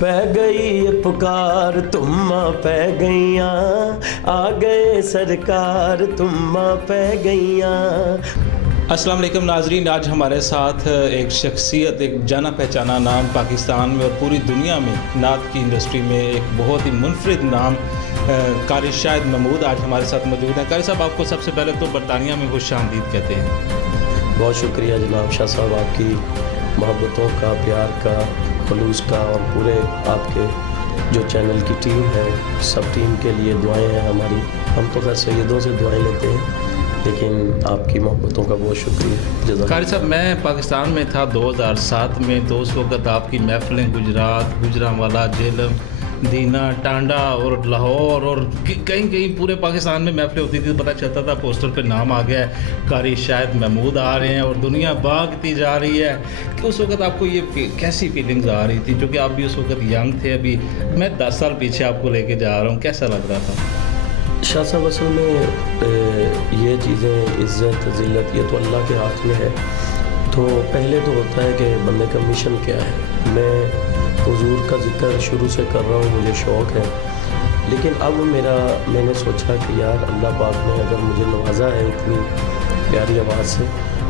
पै गई ये पुकार तुम्मा पै गईया, आ गए सरकार तुम्मा पै गईया। अस्सलाम वालेकुम नाजरीन, आज हमारे साथ एक शख्सियत, एक जाना पहचाना नाम पाकिस्तान में और पूरी दुनिया में नात की इंडस्ट्री में एक बहुत ही मुनफरिद नाम कारी शाहिद महमूद आज हमारे साथ मौजूद हैं। कारी साहब, आपको सबसे पहले तो बरतानिया में खुशामदीद कहते हैं। बहुत शुक्रिया जनाब शाह साहब, आपकी मोहब्बतों का, प्यार का, खलूस का और पूरे आपके जो चैनल की टीम है, सब टीम के लिए दुआएं हैं हमारी। हम तो खैर सैयदों से दुआएं लेते हैं, लेकिन आपकी मोहब्बतों का बहुत शुक्रिया। कारी साहब, मैं पाकिस्तान में था 2007 में, तो उस वक्त आपकी महफिलें गुजरात, गुजरांवाला, झेलम, दीना, टांडा और लाहौर और कहीं कहीं पूरे पाकिस्तान में महफिलें होती थी। पता चलता था पोस्टर पे नाम आ गया है, कारी शाहिद महमूद आ रहे हैं और दुनिया भागती जा रही है। कि उस वक्त आपको ये कैसी फीलिंग्स आ रही थी, क्योंकि आप भी उस वक्त यंग थे। अभी मैं 10 साल पीछे आपको लेके जा रहा हूँ, कैसा लग रहा था? शाह साहब, असल में ये चीज़ें, इज़्ज़त ज़िल्लत, ये तो अल्लाह के हाथ में है। तो पहले तो होता है कि बंदे का मिशन क्या है। मैं हुजूर का जिक्र शुरू से कर रहा हूँ, मुझे शौक़ है, लेकिन अब मैंने सोचा कि यार अल्लाह पाक ने अगर मुझे नवाजा है इतनी प्यारी आवाज़ से,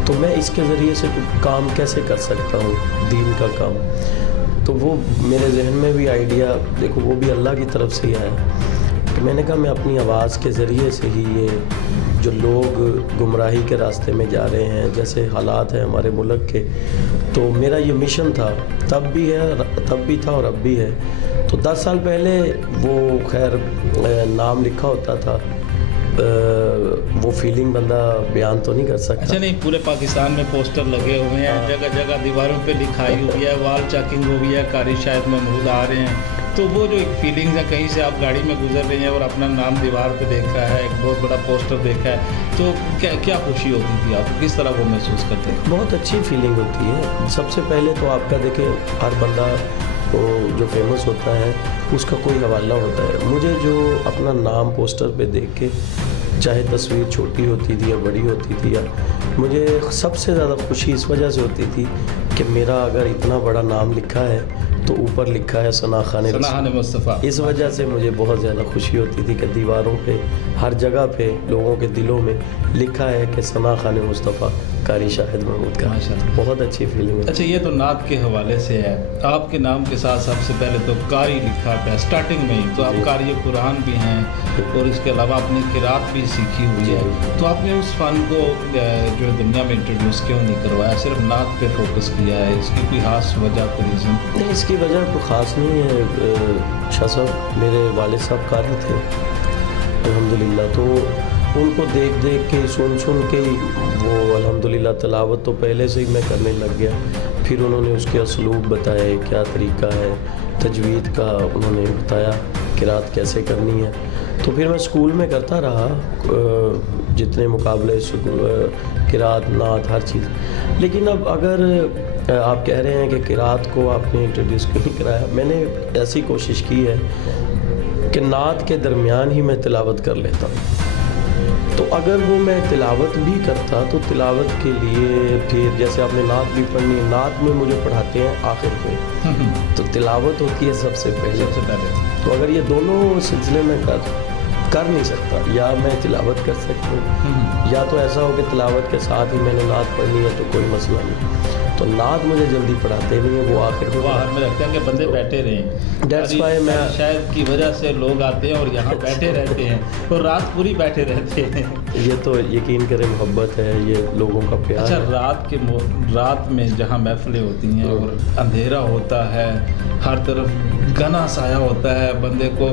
तो मैं इसके ज़रिए से काम कैसे कर सकता हूँ, दीन का काम। तो वो मेरे जहन में भी आइडिया, देखो वो भी अल्लाह की तरफ से ही आया। तो मैंने कहा मैं अपनी आवाज़ के ज़रिए से ही ये जो लोग गुमराही के रास्ते में जा रहे हैं, जैसे हालात हैं हमारे मुल्क के, तो मेरा ये मिशन था, तब भी है, तब भी था और अब भी है। तो 10 साल पहले वो खैर नाम लिखा होता था, वो फीलिंग बंदा बयान तो नहीं कर सकता। अच्छा, नहीं, पूरे पाकिस्तान में पोस्टर लगे हुए हैं, जगह जगह दीवारों पे लिखाई हुई है, वॉल चेकिंग हुई है, कारी शाहिद महमूद आ रहे हैं। तो वो जो एक फीलिंग्स है, कहीं से आप गाड़ी में गुजर रहे हैं और अपना नाम दीवार पे देखा है, एक बहुत बड़ा पोस्टर देखा है, तो क्या खुशी होती थी आपको, किस तरह वो महसूस करते हैं? बहुत अच्छी फीलिंग होती है। सबसे पहले तो आपका देखें, हर बंदा वो जो फेमस होता है उसका कोई हवाला होता है। मुझे जो अपना नाम पोस्टर पे देख के, चाहे तस्वीर छोटी होती थी या बड़ी होती थी, या मुझे सबसे ज़्यादा खुशी इस वजह से होती थी कि मेरा अगर इतना बड़ा नाम लिखा है तो ऊपर लिखा है सना खान मुस्तफ़ा। इस वजह से मुझे बहुत ज़्यादा खुशी होती थी कि दीवारों पे, हर जगह पे लोगों के दिलों में लिखा है कि सना खान मुस्तफ़ा कारी शाहिद महमूद का। बहुत अच्छी फीलिंग है। अच्छा, ये तो नात के हवाले से है। आपके नाम के साथ सबसे पहले तो कारी लिखा था स्टार्टिंग में ही, तो आप कारी कुरान भी हैं और इसके अलावा आपने किरात भी सीखी हुई है। तो आपने उस फ़न को जो दुनिया में इंट्रोड्यूस क्यों नहीं करवाया, सिर्फ नात पे फोकस किया है? इसकी कोई खास वजह, कोई रीज़न? नहीं, इसकी वजह तो ख़ास नहीं है शाह साहब। मेरे वालिद साहब कारी थे अल्हम्दुलिल्लाह, तो उनको देख देख के, सुन के वो अल्हम्दुलिल्लाह तिलावत तो पहले से ही मैं करने लग गया। फिर उन्होंने उसके असलूब बताए, क्या तरीका है, तजवीद का उन्होंने बताया, किरात कैसे करनी है। तो फिर मैं स्कूल में करता रहा, जितने मुकाबले, किरात, नात, हर चीज़। लेकिन अब अगर आप कह रहे हैं कि किरात को आपने इंट्रोड्यूस क्यों नहीं कराया, मैंने ऐसी कोशिश की है कि नात के दरमियान ही मैं तिलावत कर लेता हूँ। तो अगर वो मैं तिलावत भी करता तो तिलावत के लिए फिर जैसे आपने नात भी पढ़नी है, नात में मुझे पढ़ाते हैं आखिर पे, तो तिलावत होती है सबसे पहले। तो अगर ये दोनों सिलसिले में कर नहीं सकता, या मैं तिलावत कर सकता हूँ, या तो ऐसा हो कि तिलावत के साथ ही मैंने नात पढ़नी है, तो कोई मसला नहीं। तो नात मुझे जल्दी पढ़ाते नहीं है, वो आखिर में रखते हैं कि बंदे बैठे रहें। दैट्स व्हाई मैं शायद की वजह से लोग आते हैं और यहाँ बैठे रहते हैं और रात पूरी बैठे रहते हैं। ये तो यकीन करें मोहब्बत है, ये लोगों का प्यार। अच्छा, रात में जहाँ महफिलें होती हैं और अंधेरा होता है, हर तरफ घना साया होता है, बंदे को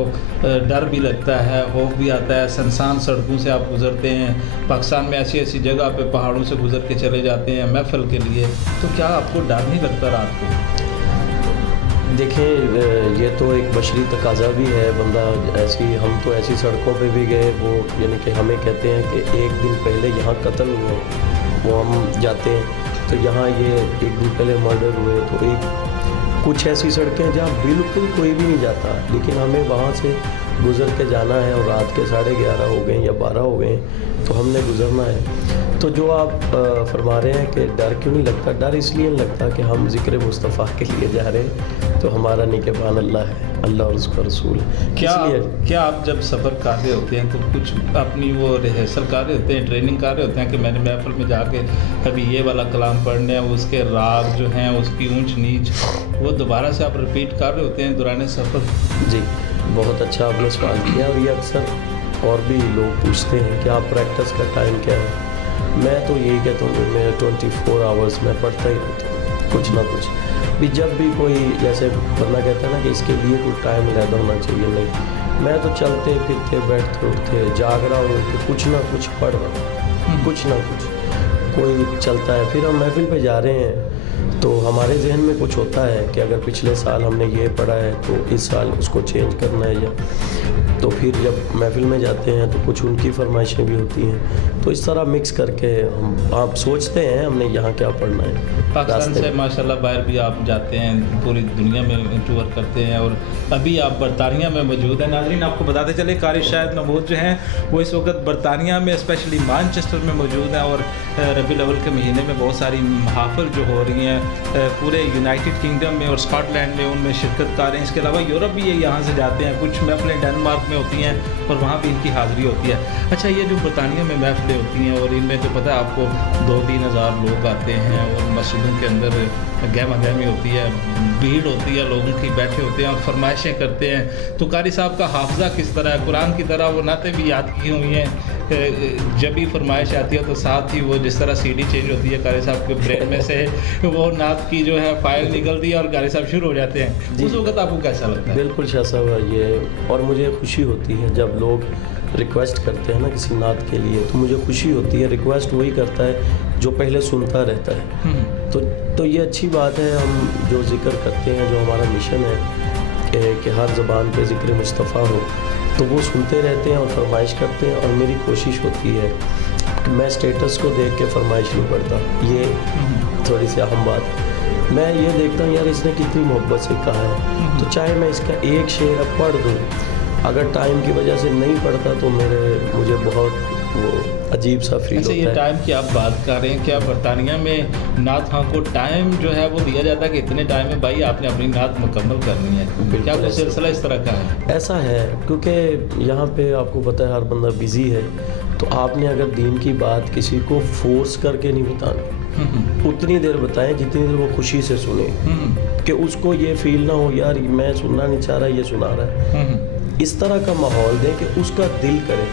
डर भी लगता है, खौफ भी आता है। सुनसान सड़कों से आप गुजरते हैं, पाकिस्तान में ऐसी ऐसी जगह पे पहाड़ों से गुजर के चले जाते हैं महफिल के लिए, तो क्या आपको डर नहीं लगता रात को? देखें, ये तो एक बशरी तकाजा भी है, बंदा हम तो ऐसी सड़कों पे भी गए, वो यानी कि हमें कहते हैं कि एक दिन पहले यहाँ कत्ल हुए, वो हम जाते हैं तो यहाँ ये एक दिन पहले मर्डर हुए। तो कुछ ऐसी सड़कें जहाँ बिल्कुल कोई भी नहीं जाता, लेकिन हमें वहाँ से गुज़र के जाना है और रात के 11:30 हो गए या 12 हो गए तो हमने गुज़रना है। तो जो आप फरमा रहे हैं कि डर क्यों नहीं लगता, डर इसलिए नहीं लगता कि हम ज़िक्र मुस्तफ़ा के लिए जा रहे हैं, तो हमारा निगहबान अल्लाह है, अल्लाह और उसका रसूल है। क्या आप जब सफ़र कर रहे होते हैं तो कुछ अपनी वो रिहर्सल कर रहे होते हैं, ट्रेनिंग कर रहे होते हैं कि मैंने महफिल में जाके अभी ये वाला कलाम पढ़ने हैं, उसके राग जो हैं उसकी ऊंच नीच वो दोबारा से आप रिपीट कर रहे होते हैं दौरान सफ़र? जी, बहुत अच्छा आपने सवाल किया। और ये अक्सर और भी लोग पूछते हैं कि आप प्रैक्टिस का टाइम क्या है। मैं तो यही कहता हूँ कि मैं 24 आवर्स में पढ़ता ही रहता हूँ कुछ ना कुछ भी। जब भी कोई जैसे बंदा कहता है ना कि इसके लिए कोई टाइम ज़्यादा होना चाहिए, नहीं, मैं तो चलते फिरते बैठते उठते जाग रहा हूँ कि कुछ ना कुछ पढ़ रहा हूँ, कुछ ना कुछ कोई चलता है। फिर हम महफिल पे जा रहे हैं तो हमारे जहन में कुछ होता है कि अगर पिछले साल हमने ये पढ़ा है तो इस साल उसको चेंज करना है, या तो फिर जब महफिल में जाते हैं तो कुछ उनकी फरमाइशें भी होती हैं। तो इस तरह मिक्स करके हम आप सोचते हैं हमने यहाँ क्या पढ़ना है। पाकिस्तान से माशाल्लाह बाहर भी आप जाते हैं, पूरी दुनिया में टूर करते हैं और अभी आप बरतानिया में मौजूद हैं। नाज़रीन आपको बताते चले कारी शाहिद महमूद जो हैं वो इस वक्त बरतानिया में स्पेशली मैनचेस्टर में मौजूद हैं और रबीउल अव्वल के महीने में बहुत सारी महाफिल जो हो रही हैं पूरे यूनाइटेड किंगडम में और स्कॉटलैंड में, उनमें शिरकत कर रहे हैं। इसके अलावा यूरोप भी ये यहाँ से जाते हैं, कुछ महफिलें डेनमार्क में होती हैं और वहाँ भी इनकी हाज़िरी होती है। अच्छा, ये जो बरतानिया में महफिलें होती हैं और इनमें तो पता है आपको 2-3 हज़ार लोग आते हैं और मस्जिदों के अंदर गहमा गहमी होती है, भीड़ होती है, लोगों की बैठे होते हैं और फरमाइशें करते हैं। तो कारी साहब का हाफजा किस तरह है? कुरान की तरह वो नातें भी याद की हुई हैं, जब भी फरमाइश आती है तो साथ ही वो जिस तरह सीडी चेंज होती है कारी साहब के ब्रेन में से वो नात की जो है फाइल निकलती है और कारी साहब शुरू हो जाते हैं। उस वक्त आपको कैसा लगता है? बिल्कुल शाह साहब, ये और मुझे खुशी होती है जब लोग रिक्वेस्ट करते हैं ना किसी नात के लिए, तो मुझे खुशी होती है। रिक्वेस्ट वही करता है जो पहले सुनता रहता है। तो ये अच्छी बात है। हम जो जिक्र करते हैं, जो हमारा मिशन है कि हर ज़बान पे ज़िक्र मुस्तफ़ा हो, तो वो सुनते रहते हैं और फरमाइश करते हैं। और मेरी कोशिश होती है कि मैं स्टेटस को देख के फरमाइश नहीं करता, ये थोड़ी सी अहम बात है। मैं ये देखता हूँ यार इसने कितनी मोहब्बत से कहा है, तो चाहे मैं इसका एक शेर अब पढ़ दूँ, अगर टाइम की वजह से नहीं पढ़ता तो मुझे बहुत वो अजीब सा फील होता है। ये टाइम की आप बात कर रहे हैं, क्या बरतानिया में नात खां को टाइम जो है वो दिया जाता है कि इतने टाइम में भाई आपने अपनी नात मुकम्मल करनी है? क्या कोई सिलसिला इस तरह का है? ऐसा है, क्योंकि यहाँ पे आपको पता है हर बंदा बिजी है, तो आपने अगर दीन की बात किसी को फोर्स करके नहीं बतानी, उतनी देर बताएं जितनी देर वो खुशी से सुने, कि उसको ये फील ना हो यार मैं सुनना नहीं चाह रहा, ये सुना रहा है। इस तरह का माहौल दें कि उसका दिल करे।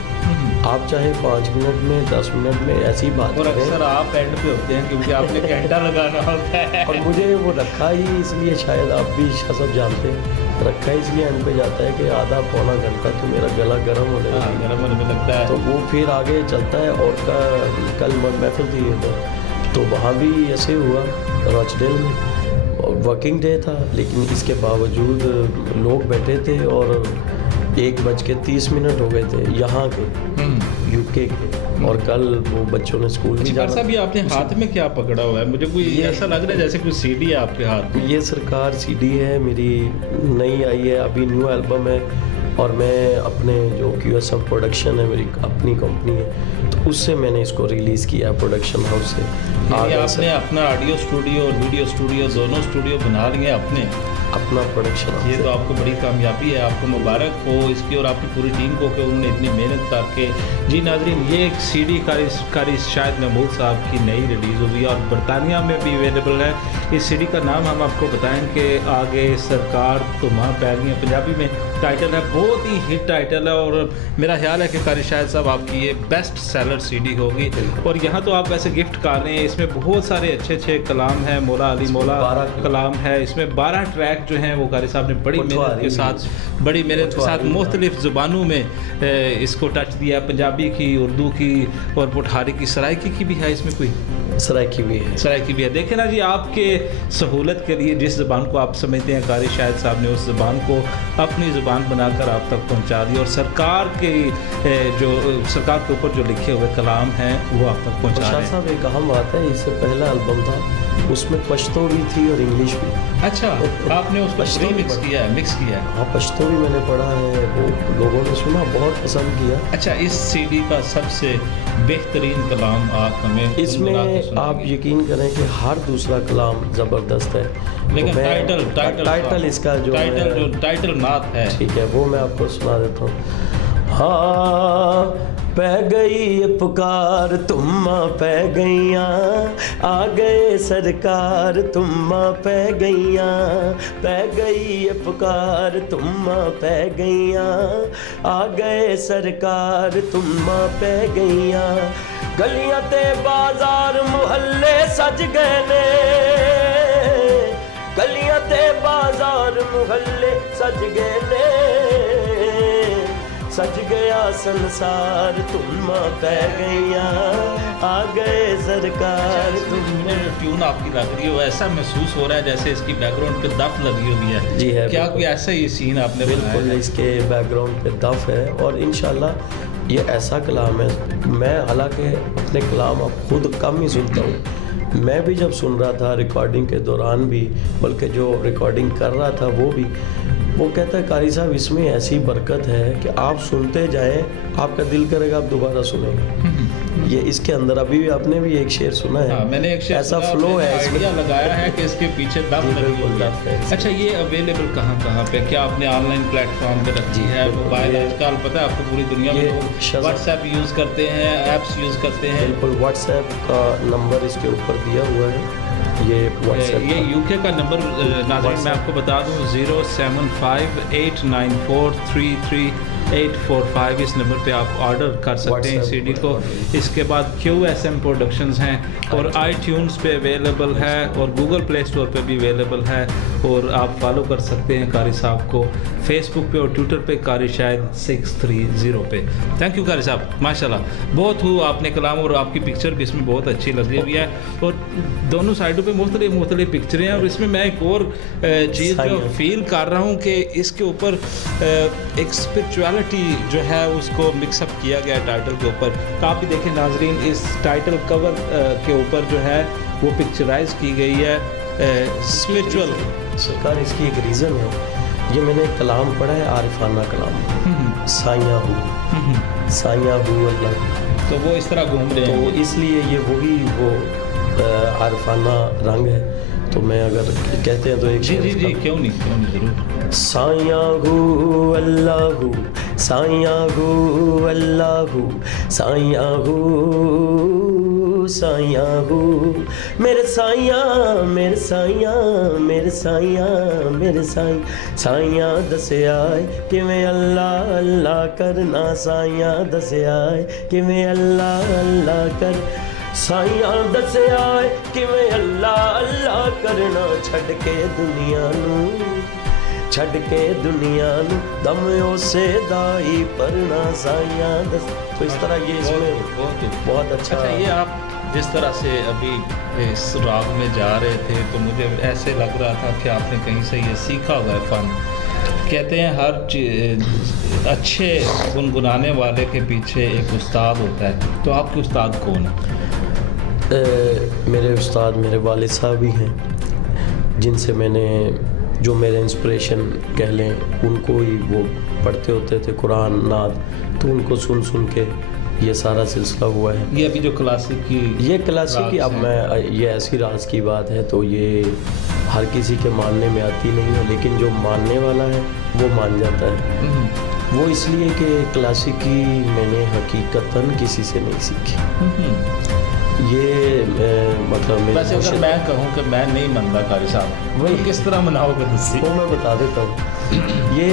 आप चाहे 5 मिनट में 10 मिनट में ऐसी बात और अक्सर आप एंड पे होते हैं क्योंकि आपने घंटा लगाना होता है और मुझे वो रखा ही इसलिए, शायद आप भी सब जानते हैं, रखा ही इसलिए एंड पे जाता है कि आधा पौना घंटा तो मेरा गला गर्म होने में लगता है, तो वो फिर आगे चलता है। और कल महफिल थी तो वहाँ भी ऐसे हुआ, रॉचडेल में वर्किंग डे था, लेकिन इसके बावजूद लोग बैठे थे और 1:30 हो गए थे यहाँ के यूके के, और कल वो बच्चों ने स्कूल भी जाना। साहब, ये आपने हाथ में क्या पकड़ा हुआ है? मुझे कोई ऐसा लग रहा है जैसे कोई सीडी है आपके हाथ में। ये सरकार सीडी है, मेरी नई आई है, अभी न्यू एल्बम है, और मैं अपने जो QSM प्रोडक्शन है, मेरी अपनी कंपनी है, तो उससे मैंने इसको रिलीज़ किया प्रोडक्शन हाउस से। आपने अपना ऑडियो स्टूडियो और वीडियो स्टूडियो दोनों स्टूडियो बना लिए अपना प्रोडक्शन। ये तो आपको बड़ी कामयाबी है, आपको मुबारक हो इसकी और आपकी पूरी टीम को कि उन्होंने इतनी मेहनत करके। जी नाज़रीन, ये एक CD कारी शाहिद महमूद साहब की नई रिलीज़ हुई है और बरतानिया में भी अवेलेबल है। इस CD का नाम हम आपको बताएं कि आगे सरकार तो माँ पै गई है, पंजाबी में टाइटल है, बहुत ही हिट टाइटल है और मेरा ख्याल है कि कारी शाहिद साहब आपकी ये बेस्ट सेलर CD होगी। और यहाँ तो आप वैसे गिफ्ट कर रहे हैं, इसमें बहुत सारे अच्छे कलाम हैं, मौला अली मौला कलाम है, इसमें 12 ट्रैक जो हैं वो कारी साहब ने बड़ी मेहनत के साथ मुख्तलिफ ज़ुबानों में इसको टच दिया, पंजाबी की, उर्दू की और पुठारी की, सराइकी की भी है, इसमें कोई सराइकी भी है। देखें ना जी, आपके सहूलत के लिए जिस ज़बान को आप समझते हैं, कारी शाहिद साहब ने उस ज़बान को अपनी ज़बान बनाकर आप तक पहुंचा दी और सरकार के ऊपर जो लिखे हुए कलाम हैं वो आप तक पहुंचा रहे हैं। साहब, एक अहम बात है, इससे पहला एल्बम था उसमें पश्तो भी थी और इंग्लिश भी। अच्छा, आपने उसको पश्तो भी मिक्स किया है, मिक्स किया है। हाँ, पश्तो भी मैंने पढ़ा है, वो लोगों ने सुना, बहुत पसंद किया। अच्छा, इस सीडी का सबसे बेहतरीन कलाम आप हमें इसमें आप यकीन करें कि हर दूसरा कलाम ज़बरदस्त है, लेकिन तो टाइटल इसका जो टाइटल नात है, ठीक है, वो मैं आपको सुना देता हूँ। हाँ, पै गई पुकार तुम्मा पै गईयाँ, आ गए सरकार तुम्मा पै गईयाँ, पै गई पुकार तुम्मा पै गईयाँ, आ गए सरकार तुम्मा पै गईयाँ, गलियां ते बाजार मुहल्ले सज गए ने, गलियां ते बाजार मुहल्ले सज गए ने, सज गया संसार तुम्मा पै गईयाँ, आ गए सरकार। तुमने ट्यून आपकी लग रही हो, ऐसा महसूस हो रहा है जैसे इसकी बैकग्राउंड पे दफ लगी हुई है। जी है, क्या कोई ऐसा ही सीन आपने बिल्कुल इसके बैकग्राउंड पे दफ है, और इंशाल्लाह ये ऐसा कलाम है। मैं हालांकि अपने कलाम अब खुद कम ही सुनता हूँ, मैं भी जब सुन रहा था रिकॉर्डिंग के दौरान भी, बल्कि जो रिकॉर्डिंग कर रहा था वो कहता है कारी साहब इसमें ऐसी बरकत है कि आप सुनते जाएं, आपका दिल करेगा आप दोबारा सुनेंगे। ये इसके अंदर अभी भी आपने भी एक शेर सुना है। हाँ, मैंने एक शेर ऐसा फ्लो है, आइडिया लगाया है कि इसके पीछे दम लगी हुई है। अच्छा, ये अवेलेबल कहाँ पे, क्या आपने ऑनलाइन प्लेटफॉर्म पे रखी है? मोबाइल आजकल पता है आपको पूरी दुनिया में लोग व्हाट्सएप यूज़ करते हैं, ऐप्स यूज़ करते हैं। बिल्कुल, व्हाट्सएप का नंबर इसके ऊपर दिया हुआ है। ये यूके का नंबर नाज़रीन मैं आपको बता दूं 07589433845। इस नंबर पे आप ऑर्डर कर सकते हैं सीडी को। इसके बाद QSM प्रोडक्शंस हैं और iTunes पे अवेलेबल है और गूगल प्ले स्टोर पे भी अवेलेबल है, और आप फॉलो कर सकते हैं कारी साहब को फेसबुक पे और ट्विटर पे कारी शाहिद 630 पे। थैंक यू कारी साहब, माशाल्लाह बहुत हुआ आपने कलाम, और आपकी पिक्चर भी इसमें बहुत अच्छी लगी हुई है, और दोनों साइडों पे मुख्तलिफ पिक्चरें हैं। और इसमें मैं एक और चीज़ जो फील कर रहा हूँ कि इसके ऊपर एक स्पिरिचुअलिटी जो है उसको मिक्सअप किया गया है टाइटल के ऊपर। तो आप भी देखें नाजरीन, इस टाइटल कवर के ऊपर जो है वो पिक्चराइज की गई है स्पिरिचुअल। सरकार इसकी एक रीज़न है, ये मैंने कलाम पढ़ा है आरिफाना कलाम, साइयाँ हूँ अल्लाह, तो वो इस तरह घूम रहे हैं, तो इसलिए ये वही वो आरिफाना रंग है। तो मैं अगर कहते हैं तो एक जी क्यों नहीं ज़रूर। साइयाँ हूँ अल्लाह, साइयाँ हूँ अल्लाह, साइयाँ हूँ, साइयाँ हूँ मेरे साइयाँ, मेरे साइयाँ, मेरे साइयाँ, मेरे साइयाँ दसे आए कि मैं अल्लाह अल्लाह करना, साइयाँ दसे आए कि मैं अल्लाह अल्लाह कर, साइयाँ दसे आए कि मैं अल्लाह अल्लाह करना, छड़ के दुनिया नू, छड़ के दुनिया नू दम उसे दाई परना, साइयाँ दस। तो इस तरह ये इसमें बहुत अच्छा। ये आप जिस तरह से अभी इस राग में जा रहे थे तो मुझे ऐसे लग रहा था कि आपने कहीं से ये सीखा हुआ है फ़न। कहते हैं हर अच्छे गुनगुनाने वाले के पीछे एक उस्ताद होता है, तो आपके उस्ताद कौन है? मेरे उस्ताद मेरे वालिद साहब ही हैं, जिनसे मैंने जो मेरे इंस्पिरेशन कह लें, उनको ही वो पढ़ते होते थे कुरान नात, तो उनको सुन सुन के ये सारा सिलसिला हुआ है। ये अभी जो क्लासिक अब मैं ये ऐसी राज की बात है तो ये हर किसी के मानने में आती नहीं है, लेकिन जो मानने वाला है वो मान जाता है। वो इसलिए कि क्लासिकी मैंने हकीकतन किसी से नहीं सीखी। ये मतलब वैसे अगर मैं कहूँ कि मैं नहीं मानता कारी साहब, वो किस तरह मनाओगे तुझसे? वो मैं बता देता हूँ। ये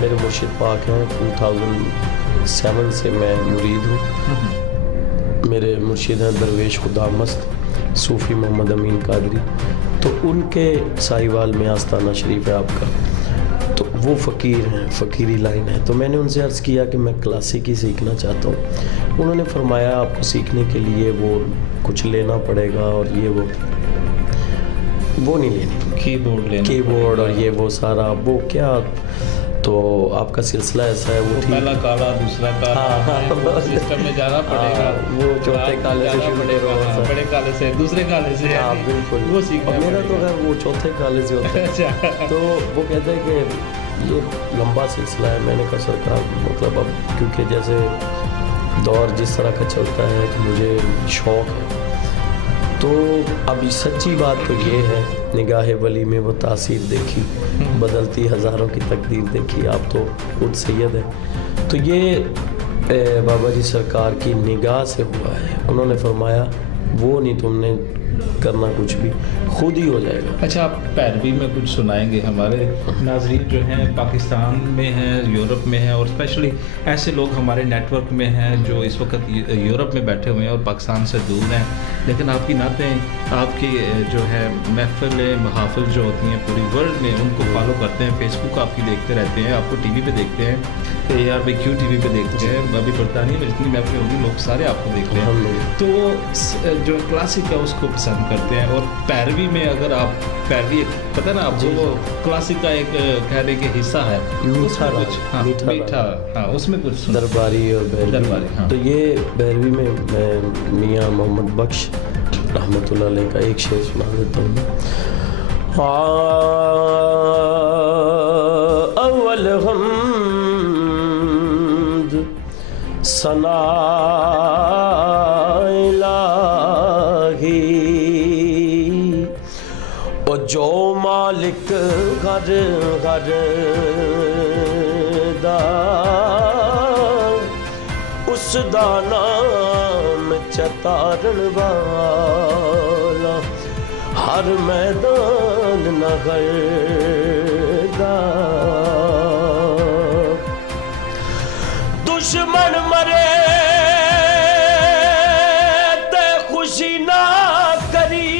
मेरे मुर्शिद पाक हैं, 2007 से मैं मुरीद हूँ। मेरे मुर्शिद हैं दरवेश खुदामस्त सूफ़ी मोहम्मद अमीन कादरी, तो उनके साहिवाल में आस्ताना शरीफ है आपका, तो वो फ़कीर हैं, फ़कीरी लाइन है। तो मैंने उनसे अर्ज़ किया कि मैं क्लासिकी सीखना चाहता हूँ। उन्होंने फरमाया आपको सीखने के लिए वो कुछ लेना पड़ेगा, और ये वो नहीं लेनी, कीबोर्ड और ये वो सारा वो क्या तो आपका सिलसिला ऐसा है वो ठीक पहला काला दूसरा काला, हाँ, सिस्टम में जाना पड़ेगा, वो चौथे काले से शुरू पड़ेगा, होगा, बड़े काले से दूसरे काले से, हाँ बिल्कुल। वो सीखना और मेरा तो पड़ेगा। है वो चौथे काले से होता है। अच्छा तो वो कहते हैं कि ये लंबा सिलसिला है। मैंने कहा सरकार मतलब अब क्योंकि जैसे दौर जिस तरह का चलता है कि मुझे शौक़ है, तो अभी सच्ची बात तो ये है, निगाह वली में वो तासीर देखी, बदलती हज़ारों की तकदीर देखी। आप तो खुद सैयद है, तो ये बाबा जी सरकार की निगाह से हुआ है। उन्होंने फरमाया वो नहीं तुमने करना, कुछ भी खुद ही हो जाएगा। अच्छा, आप पैरवी में कुछ सुनाएंगे? हमारे नाज़रीन जो हैं पाकिस्तान में हैं, यूरोप में हैं, और स्पेशली ऐसे लोग हमारे नेटवर्क में हैं जो इस वक्त यूरोप में बैठे हुए हैं और पाकिस्तान से दूर हैं, लेकिन आपकी नातें, आपकी जो है महफिलें, महाफिल जो होती हैं पूरी वर्ल्ड में, उनको फॉलो करते हैं, फेसबुक आपकी देखते रहते हैं, आपको टीवी पे देखते हैं, ARBQ टीवी पे देखते हैं, अभी बरतानिया में जितनी महफिल होगी लोग सारे आपको देखते हैं, तो वो जो क्लासिक है उसको पसंद करते हैं। और पैरवी में अगर आप पैरवी, पता है ना आपको, वो क्लासिक का एक कहने के हिस्सा है, मीठा कुछ मीठा, हाँ उसमें कुछ दरबारी और दरबारी, हाँ। तो ये बैरवी में मैं मियाँ मोहम्मद बख्श रहमतुल्लाह अलैह का एक शेर सुना देता हूँ। अव्वल हम्द सना इलाही, ओ जो मालिक घर घर दा उस दा नाम चतारण वाला, हर मैदान नगर दा दुश्मन मरे ते खुशी ना करी,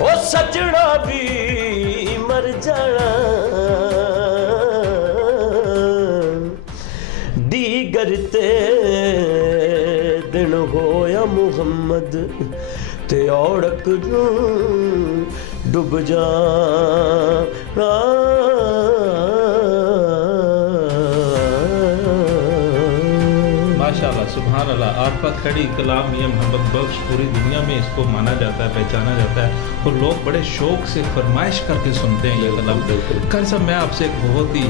ओ सजना भी मर जाना, दीगर ते दिन होया मुहम्मद ते औड़क डुब जाना। माशाल्लाह, सुभान अल्लाह, आपका खड़ी कलाम मियां मोहम्मद बख्श पूरी दुनिया में इसको माना जाता है, पहचाना जाता है, और लोग बड़े शौक से फरमाइश करके सुनते हैं ये कलाम। कारी साहब, मैं आपसे एक बहुत ही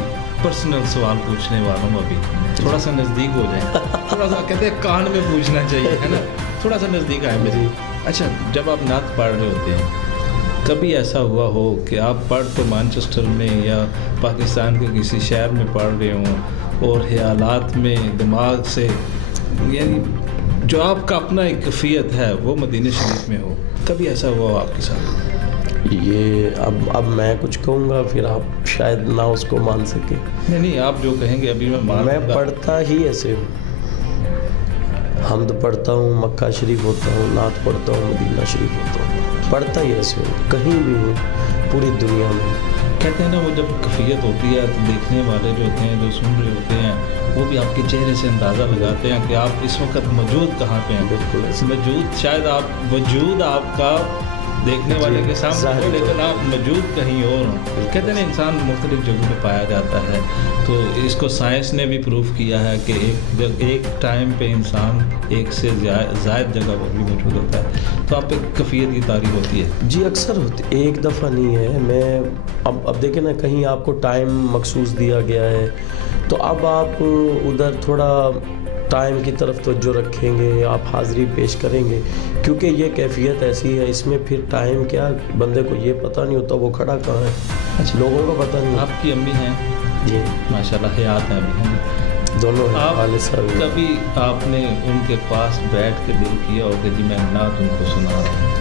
पर्सनल सवाल पूछने वाला हूँ, अभी थोड़ा सा नज़दीक हो जाए, थोड़ा सा कहते हैं कान में पूछना चाहिए, है ना, थोड़ा सा नज़दीक आए मेरे। अच्छा, जब आप नात पढ़ रहे होते हैं, कभी ऐसा हुआ हो कि आप पढ़ तो मैनचेस्टर में या पाकिस्तान के किसी शहर में पढ़ रहे हों और ख्यालात में दिमाग से, यानी जो आपका अपना एक कैफियत है वो मदीना शरीफ में हो, कभी ऐसा हुआ हो आपके साथ? ये अब मैं कुछ कहूँगा फिर आप शायद ना उसको मान सके। नहीं, आप जो कहेंगे अभी मैं पढ़ता ही ऐसे हूँ, हमद पढ़ता हूँ, मक्का शरीफ होता हूँ, नात पढ़ता हूँ, मदीना शरीफ होता हूँ, पढ़ता ही ऐसे हूँ, कहीं भी हूँ पूरी दुनिया में। कहते हैं ना, वो जब कैफियत होती है तो देखने वाले जो होते हैं, जो सुन रहे होते हैं, वो भी आपके चेहरे से अंदाज़ा लगाते हैं कि आप इस वक्त मौजूद कहाँ पे हैं। बिल्कुल मौजूद, शायद आप वजूद आपका देखने वाले के सामने हो, लेकिन आप मौजूद कहीं और हो। कहते हैं ना, इंसान मुख्तलिफ जगहों में पाया जाता है, तो इसको साइंस ने भी प्रूव किया है कि एक टाइम पे इंसान एक से ज़्यादा जगह पर भी मौजूद होता है। तो आप एक कैफियत की तारीफ होती है? जी, अक्सर होती, एक दफ़ा नहीं है। मैं अब देखें ना, कहीं आपको टाइम मखसूस दिया गया है, तो अब आप उधर थोड़ा टाइम की तरफ तवज्जो रखेंगे, आप हाज़िरी पेश करेंगे, क्योंकि ये कैफियत ऐसी है, इसमें फिर टाइम क्या, बंदे को ये पता नहीं होता वो खड़ा कहाँ है। अच्छा, लोगों को पता नहीं। आपकी अम्मी हैं? जी माशाल्लाह, हयात हैं अभी, दोनों हैं। कभी आपने उनके पास बैठ के दिल किया हो कि जी मैं नात उनको सुना रहा हूँ?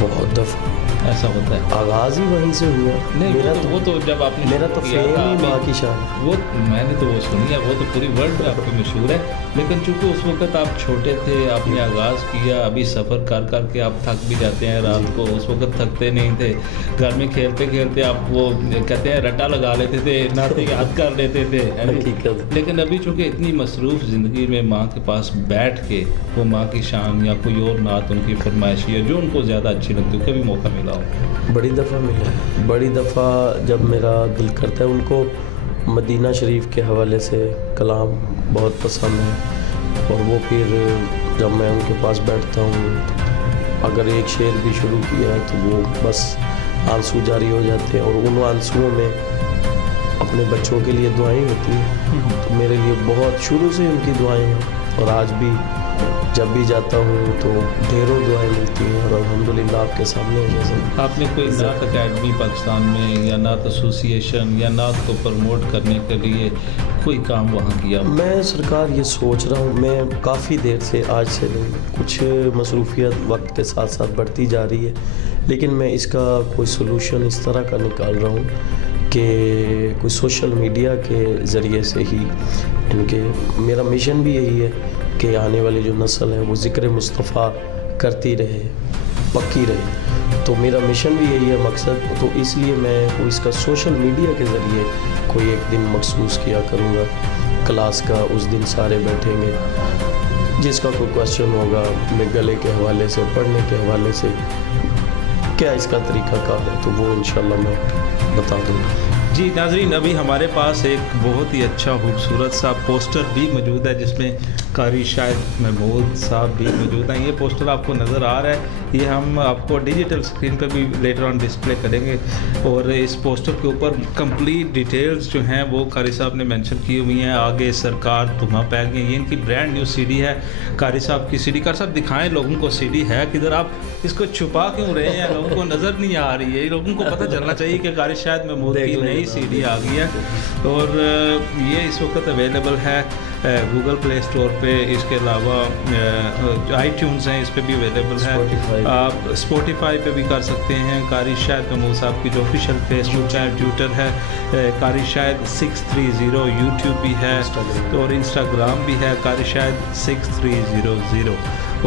बहुत दफ़ा ऐसा होता है। आगाज़ ही वहीं से हुआ। नहीं, वो तो जब आपने मेरा तो फेम ही माँ की शान, वो मैंने तो वो सुनी है, वो तो पूरी वर्ल्ड में आपकी मशहूर है, लेकिन चूंकि उस वक्त आप छोटे थे, आपने आगाज़ किया, अभी सफ़र कर कर के आप थक भी जाते हैं रात को, उस वक्त थकते नहीं थे, घर में खेलते खेलते आप वो कहते हैं रट्टा लगा लेते थे, नाते याद कर लेते थे, लेकिन अभी चूँकि इतनी मसरूफ़ ज़िंदगी में माँ के पास बैठ के वो माँ की शान या कोई और नात उनकी फरमाइशी है जो उनको ज़्यादा अच्छी अच्छी लगती हो, कभी मौका मिला हो? बड़ी दफ़ा मिला है, बड़ी दफ़ा जब मेरा दिल करता है। उनको मदीना शरीफ के हवाले से कलाम बहुत पसंद है, और वो फिर जब मैं उनके पास बैठता हूँ, अगर एक शेर भी शुरू किया है तो वो बस आंसू जारी हो जाते हैं, और उन आंसुओं में अपने बच्चों के लिए दुआएं होती हैं। तो मेरे लिए बहुत शुरू से उनकी दुआएं हैं, और आज भी जब भी जाता हूँ तो ढेरों दुआएं मिलती हैं, और अल्हम्दुलिल्लाह आपके सामने जैसे। आपने कोई नात अकेडमी पाकिस्तान में या नात एसोसिएशन या नात को प्रमोट करने के लिए कोई काम वहाँ किया? मैं सरकार ये सोच रहा हूँ, मैं काफ़ी देर से, आज से नहीं, कुछ मसरूफियत वक्त के साथ साथ बढ़ती जा रही है, लेकिन मैं इसका कोई सलूशन इस तरह का निकाल रहा हूँ कि कोई सोशल मीडिया के ज़रिए से ही इनके, मेरा मिशन भी यही है कि आने वाली जो नस्ल है वो ज़िक्र मुस्तफ़ा करती रहे, पक्की रहे। तो मेरा मिशन भी यही है, मकसद। तो इसलिए मैं इसका सोशल मीडिया के ज़रिए कोई एक दिन मखसूस किया करूँगा क्लास का। उस दिन सारे बैठेंगे, जिसका कोई क्वेश्चन होगा, मैं गले के हवाले से, पढ़ने के हवाले से क्या इसका तरीक़ाकार है, तो वो इंशाल्लाह मैं बता दूँगा। जी नाज़रीन, अभी हमारे पास एक बहुत ही अच्छा खूबसूरत सा पोस्टर भी मौजूद है, जिसमें कारी शाहिद महमूद साहब भी मौजूद हैं। ये पोस्टर आपको नज़र आ रहा है, ये हम आपको डिजिटल स्क्रीन पर भी लेटर ऑन डिस्प्ले करेंगे, और इस पोस्टर के ऊपर कंप्लीट डिटेल्स जो हैं वो कारी साहब ने मेंशन की हुई हैं। आगे सरकार तुम्हां पै गई, ये इनकी ब्रांड न्यू सीडी है, कारी साहब की सीडी। कारी साहब दिखाएं लोगों को सीडी है किधर, आप इसको छुपा क्यों रहे हैं? लोगों को नज़र नहीं आ रही है, लोगों को पता चलना चाहिए कि कारी शाहिद महमूद की नई सीडी आ गई है। और ये इस वक्त अवेलेबल है गूगल प्ले स्टोर पे, इसके अलावा iTunes हैं, इस पे भी अवेलेबल है। आप स्पॉटिफाई पे भी कर सकते हैं। कारी शाहिद महमूद साहब की जो ऑफिशियल फेसबुक है, ट्विटर है कारी शाहिद 630, यूट्यूब भी है और इंस्टाग्राम भी है कारी शाहिद 6300।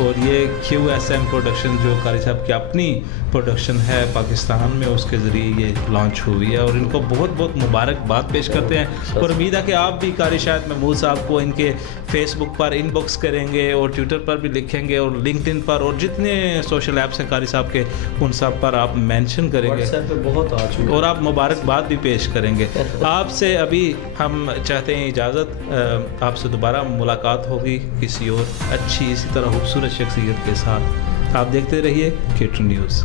और ये QSM प्रोडक्शन जो कारी साहब की अपनी प्रोडक्शन है पाकिस्तान में, उसके ज़रिए ये लॉन्च हुई है, और इनको बहुत बहुत मुबारकबाद पेश करते हैं। और उम्मीद है कि आप भी कारी शाहिद महमूद साहब को इनके फेसबुक पर इनबॉक्स करेंगे, और ट्विटर पर भी लिखेंगे, और लिंक्डइन पर, और जितने सोशल ऐप्स हैं कारी साहब के, उन सब पर आप मेंशन करेंगे, बहुत आ चुके, और आप मुबारकबाद भी पेश करेंगे। आपसे अभी हम चाहते हैं इजाज़त, आपसे दोबारा मुलाकात होगी किसी और अच्छी इसी तरह खूबसूरत शख्सियत के साथ। आप देखते रहिए K2 न्यूज़।